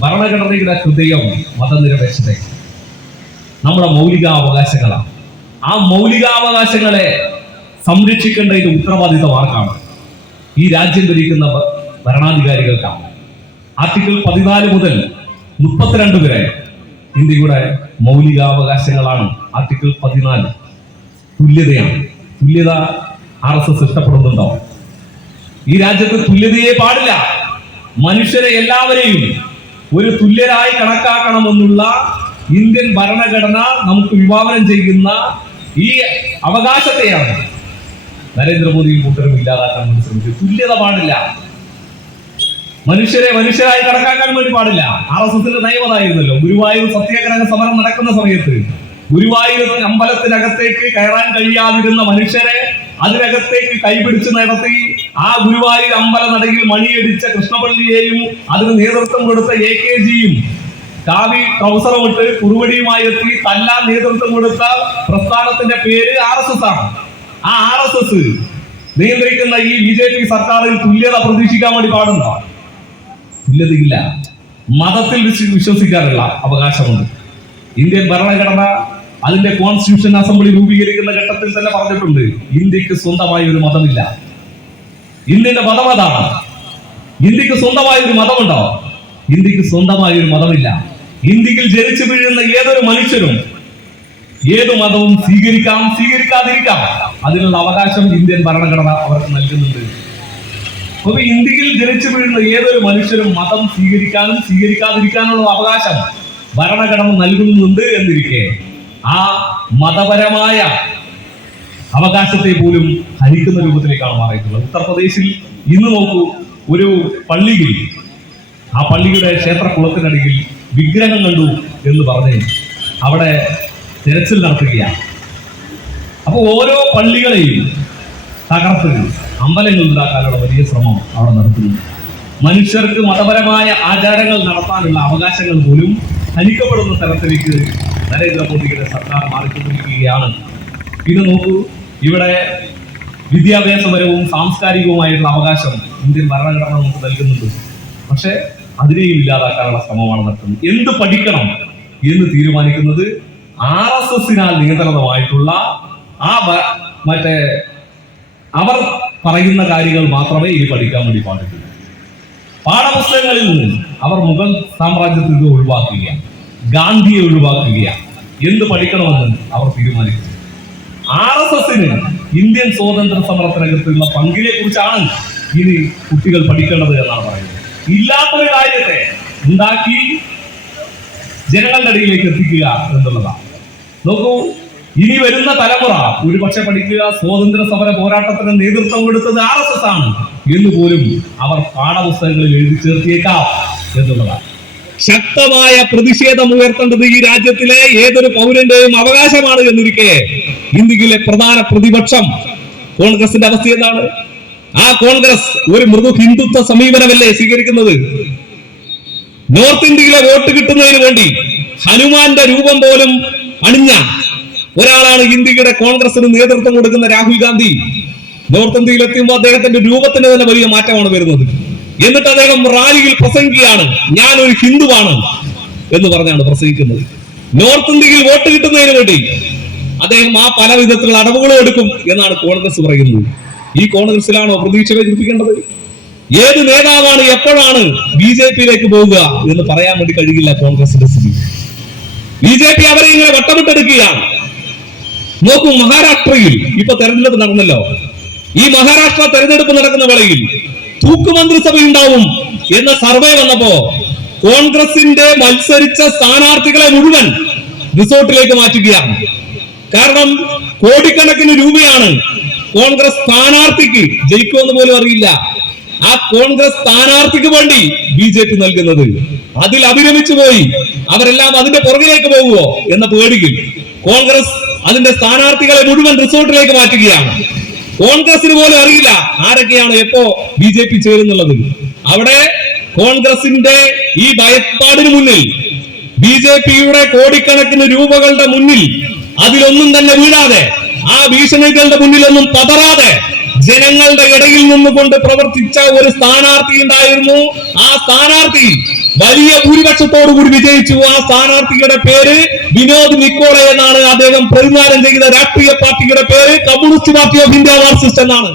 ഭരണഘടനയുടെ ഹൃദയം മതനിരപേക്ഷത. നമ്മുടെ മൗലികാവകാശങ്ങളാണ് ആ മൗലികാവകാശങ്ങളെ സംരക്ഷിക്കേണ്ടതിന്റെ ഉത്തരവാദിത്തം ആർക്കാണ് ഈ രാജ്യം ഭരിക്കുന്ന ഭരണാധികാരികൾക്കാണ്. ആർട്ടിക്കിൾ പതിനാല് മുതൽ മുപ്പത്തിരണ്ട് വരെ ഇന്ത്യയുടെ മൗലികാവകാശങ്ങളാണ് ആർട്ടിക്കിൾ പതിനാല്. തുല്യതയാണ്. തുല്യത ആർ എസ് എസ് ഇഷ്ടപ്പെടുന്നുണ്ടോ? ഈ രാജ്യത്ത് തുല്യതയെ പാടില്ല. മനുഷ്യരെ എല്ലാവരെയും ഒരു തുല്യരായി കണക്കാക്കണമെന്നുള്ള ഇന്ത്യൻ ഭരണഘടന നമുക്ക് വിഭാവനം ചെയ്യുന്ന ഈ അവകാശത്തെയാണ് നരേന്ദ്രമോദിയും കൂട്ടരും ഇല്ലാതാക്കാൻ വേണ്ടി ശ്രമിച്ചത്. തുല്യത പാടില്ല. മനുഷ്യരെ മനുഷ്യരായി കണക്കാക്കാൻ വേണ്ടി പാടില്ല. ആർ എസ് എസിന്റെ നയമതായിരുന്നല്ലോ ഗുരുവായൂർ സത്യാഗ്രഹ സമരം നടക്കുന്ന സമയത്ത് ഗുരുവായൂർ അമ്പലത്തിനകത്തേക്ക് കയറാൻ കഴിയാതിരുന്ന മനുഷ്യരെ അതിനകത്തേക്ക് കൈപിടിച്ച് നടത്തി ആ ഗുരുവായൂർ അമ്പല നടയിൽ മണിയടിച്ച കൃഷ്ണപള്ളിയെയും അതിന് നേതൃത്വം കൊടുത്ത എ കെ ജിയും കാവി ട്രൗസറുമിട്ട് കുറുവടിയുമായി എത്തി തല്ലാൻ നേതൃത്വം കൊടുത്ത പ്രസ്ഥാനത്തിന്റെ പേര് ആർ എസ് എസ് ആണ്. ആ ആർ എസ് എസ് നിയന്ത്രിക്കുന്ന ഈ ബി ജെ പി സർക്കാരിൽ തുല്യത പ്രതീക്ഷിക്കാൻ വേണ്ടി പാടുണ്ടോ? തുല്യതയില്ല. മതത്തിൽ വിശ്വസിക്കാനുള്ള അവകാശമുണ്ട്. ഇന്ത്യൻ ഭരണഘടന അതിന്റെ കോൺസ്റ്റിറ്റ്യൂഷൻ അസംബ്ലി രൂപീകരിക്കുന്ന ഘട്ടത്തിൽ തന്നെ പറഞ്ഞിട്ടുണ്ട് ഇന്ത്യയ്ക്ക് സ്വന്തമായ ഒരു മതമില്ല. ഇന്ത്യന്റെ മതം അതാണ്. ഇന്ത്യയ്ക്ക് സ്വന്തമായ ഒരു മതമുണ്ടോ? ഇന്ത്യയ്ക്ക് സ്വന്തമായ ഒരു മതമില്ല. ഇന്ത്യയിൽ ജനിച്ചു വീഴുന്ന ഏതൊരു മനുഷ്യനും ഏത് മതവും സ്വീകരിക്കാം സ്വീകരിക്കാതിരിക്കാം. അതിനുള്ള അവകാശം ഇന്ത്യൻ ഭരണഘടന അവർക്ക് നൽകുന്നുണ്ട്. അപ്പൊ ഇന്ത്യയിൽ ജനിച്ചു വീഴുന്ന ഏതൊരു മനുഷ്യനും മതം സ്വീകരിക്കാനും സ്വീകരിക്കാതിരിക്കാനുള്ള അവകാശം ഭരണഘടന നൽകുന്നുണ്ട് എന്നിരിക്കെ. ആ മതപരമായ അവകാശത്തെ പോലും ഹരിക്കുന്ന രൂപത്തിലേക്കാണ് മാറിയിട്ടുള്ളത്. ഉത്തർപ്രദേശിൽ ഇന്ന് നോക്കൂ ഒരു പള്ളിയിൽ ആ പള്ളിയുടെ ക്ഷേത്രക്കുളത്തിനടിയിൽ വിഗ്രഹം കണ്ടു എന്ന് പറഞ്ഞ് അവിടെ തിരച്ചിൽ നടത്തുകയാണ്. അപ്പോൾ ഓരോ പള്ളികളെയും തകർത്ത് അമ്പലങ്ങൾ ഉണ്ടാക്കാനുള്ള വലിയ ശ്രമം അവിടെ നടത്തുന്നു മനുഷ്യർക്ക് മതപരമായ ആചാരങ്ങൾ നടത്താനുള്ള അവകാശങ്ങൾ പോലും ഹനിക്കപ്പെടുന്ന തരത്തിലേക്ക് നരേന്ദ്രമോദിയുടെ സർക്കാർ മാറിക്കൊണ്ടിരിക്കുകയാണ്. ഇത് നോക്കൂ ഇവിടെ വിദ്യാഭ്യാസപരവും സാംസ്കാരികവുമായിട്ടുള്ള അവകാശം ഇന്ത്യൻ ഭരണഘടന നമുക്ക് നൽകുന്നുണ്ട്. പക്ഷെ അതിനെയും ഇല്ലാതാക്കാനുള്ള ശ്രമമാണ് നടത്തുന്നത്. എന്ത് പഠിക്കണം എന്ന് തീരുമാനിക്കുന്നത് ആർ എസ് എസിനാൽ നിയന്ത്രിതമായിട്ടുള്ള ആ മറ്റേ അവർ പറയുന്ന കാര്യങ്ങൾ മാത്രമേ ഇനി പഠിക്കാൻ വേണ്ടി പാടുള്ളൂ. പാഠപുസ്തകങ്ങളിൽ നിന്ന് അവർ മുഗൾ സാമ്രാജ്യത്തിൽ നിന്ന് ഒഴിവാക്കുകയാണ്. ഗാന്ധിയെ ഒഴിവാക്കുകയാണ്. എന്ത് പഠിക്കണമെന്ന് അവർ തീരുമാനിക്കുന്നു. ആർ എസ് എസിന് ഇന്ത്യൻ സ്വാതന്ത്ര്യ സമരത്തിനകത്തുള്ള പങ്കിനെ കുറിച്ചാണ് ഇനി കുട്ടികൾ പഠിക്കേണ്ടത് എന്നാണ് പറയുന്നത്. ഇല്ലാത്തൊരു കാര്യത്തെ ഉണ്ടാക്കി ജനങ്ങളുടെ ഇടയിലേക്ക് എത്തിക്കുക എന്നുള്ളതാണ്. നോക്കൂ ഇനി വരുന്ന തലമുറ ഒരുപക്ഷെ പഠിക്കുക സ്വാതന്ത്ര്യ സമര പോരാട്ടത്തിന് നേതൃത്വം കൊടുത്തത് ആർ എസ് എസ് ആണ് എന്ന് പോലും അവർ പാഠപുസ്തകങ്ങളിൽ എഴുതി ചേർത്തിയേക്കാം എന്നുള്ളതാണ്. ശക്തമായ പ്രതിഷേധം ഉയർത്തേണ്ടത് ഈ രാജ്യത്തിലെ ഏതൊരു പൗരന്റെയും അവകാശമാണ് എന്നിരിക്കെ ഇന്ത്യയിലെ പ്രധാന പ്രതിപക്ഷം കോൺഗ്രസിന്റെ അവസ്ഥ എന്താണ്? ആ കോൺഗ്രസ് ഒരു മൃദു ഹിന്ദുത്വ സമീപനമല്ലേ സ്വീകരിക്കുന്നത്? നോർത്ത് ഇന്ത്യയിലെ വോട്ട് കിട്ടുന്നതിന് വേണ്ടി ഹനുമാന്റെ രൂപം പോലും അണിഞ്ഞ ഒരാളാണ് ഇന്ത്യയുടെ കോൺഗ്രസിന് നേതൃത്വം കൊടുക്കുന്ന രാഹുൽ ഗാന്ധി. നോർത്ത് ഇന്ത്യയിൽ എത്തുമ്പോൾ അദ്ദേഹത്തിന്റെ രൂപത്തിന്റെ തന്നെ വലിയ മാറ്റമാണ് വരുന്നത്. എന്നിട്ട് അദ്ദേഹം റാലിയിൽ പ്രസംഗിക്കുകയാണ് ഞാൻ ഒരു ഹിന്ദുവാണ് എന്ന് പറഞ്ഞാണ് പ്രസംഗിക്കുന്നത്. നോർത്ത് ഇന്ത്യയിൽ വോട്ട് കിട്ടുന്നതിന് വേണ്ടി അദ്ദേഹം ആ പല വിധത്തിലുള്ള അടവുകളും എടുക്കും എന്നാണ് കോൺഗ്രസ് പറയുന്നത്. ഈ കോൺഗ്രസിലാണോ പ്രതീക്ഷകൾ ജനിപ്പിക്കേണ്ടത് ഏത് നേതാവാണ് എപ്പോഴാണ് ബി ജെ പിയിലേക്ക് പോവുക എന്ന് പറയാൻ വേണ്ടി കഴിയില്ല കോൺഗ്രസിന്റെ സ്ഥിതി. ബി ജെ പി അവരെ ഇങ്ങനെ വട്ടമിട്ടെടുക്കുകയാണ്. നോക്കൂ മഹാരാഷ്ട്രയിൽ ഇപ്പൊ തെരഞ്ഞെടുപ്പ് നടന്നല്ലോ. ഈ മഹാരാഷ്ട്ര തെരഞ്ഞെടുപ്പ് നടക്കുന്ന വേളയിൽ തൂക്കുമന്ത്രിസഭ ഉണ്ടാവും എന്ന സർവേ വന്നപ്പോ കോൺഗ്രസിന്റെ മത്സരിച്ച സ്ഥാനാർത്ഥികളെ മുഴുവൻ റിസോർട്ടിലേക്ക് മാറ്റുകയാണ്. കാരണം കോടിക്കണക്കിന് രൂപയാണ് കോൺഗ്രസ് സ്ഥാനാർത്ഥിക്ക് ജയിക്കുമെന്ന് പോലും അറിയില്ല. ആ കോൺഗ്രസ് സ്ഥാനാർത്ഥിക്ക് വേണ്ടി ബി ജെ പി നൽകുന്നത്. അതിൽ അഭിരമിച്ചു പോയി അവരെല്ലാം അതിന്റെ പുറകിലേക്ക് പോകുമോ എന്ന പേടിയിൽ കോൺഗ്രസ് അതിന്റെ സ്ഥാനാർത്ഥികളെ മുഴുവൻ റിസോർട്ടിലേക്ക് മാറ്റുകയാണ്. കോൺഗ്രസിന് പോലും അറിയില്ല ആരൊക്കെയാണ് എപ്പോ ബി ജെ പി ചേരുന്നുള്ളത്. അവിടെ കോൺഗ്രസിന്റെ ഈ ഭയപ്പാടിന് മുന്നിൽ ബി ജെ പിയുടെ കോടിക്കണക്കിന് രൂപകളുടെ മുന്നിൽ അതിലൊന്നും തന്നെ വീഴാതെ ആ ഭീഷണികളുടെ മുന്നിലൊന്നും പതറാതെ ജനങ്ങളുടെ ഇടയിൽ നിന്നുകൊണ്ട് പ്രവർത്തിച്ച ഒരു സ്ഥാനാർത്ഥി ഉണ്ടായിരുന്നു. ആ സ്ഥാനാർത്ഥി വലിയ ഭൂരിപക്ഷത്തോടു കൂടി വിജയിച്ചു. ആ സ്ഥാനാർത്ഥിയുടെ പേര് വിനോദ് നിക്കോള എന്നാണ് അദ്ദേഹം പ്രതിനിധാനം ചെയ്യുന്ന രാഷ്ട്രീയ പാർട്ടിയുടെ പേര് Communist Party of India Marxist എന്നാണ്.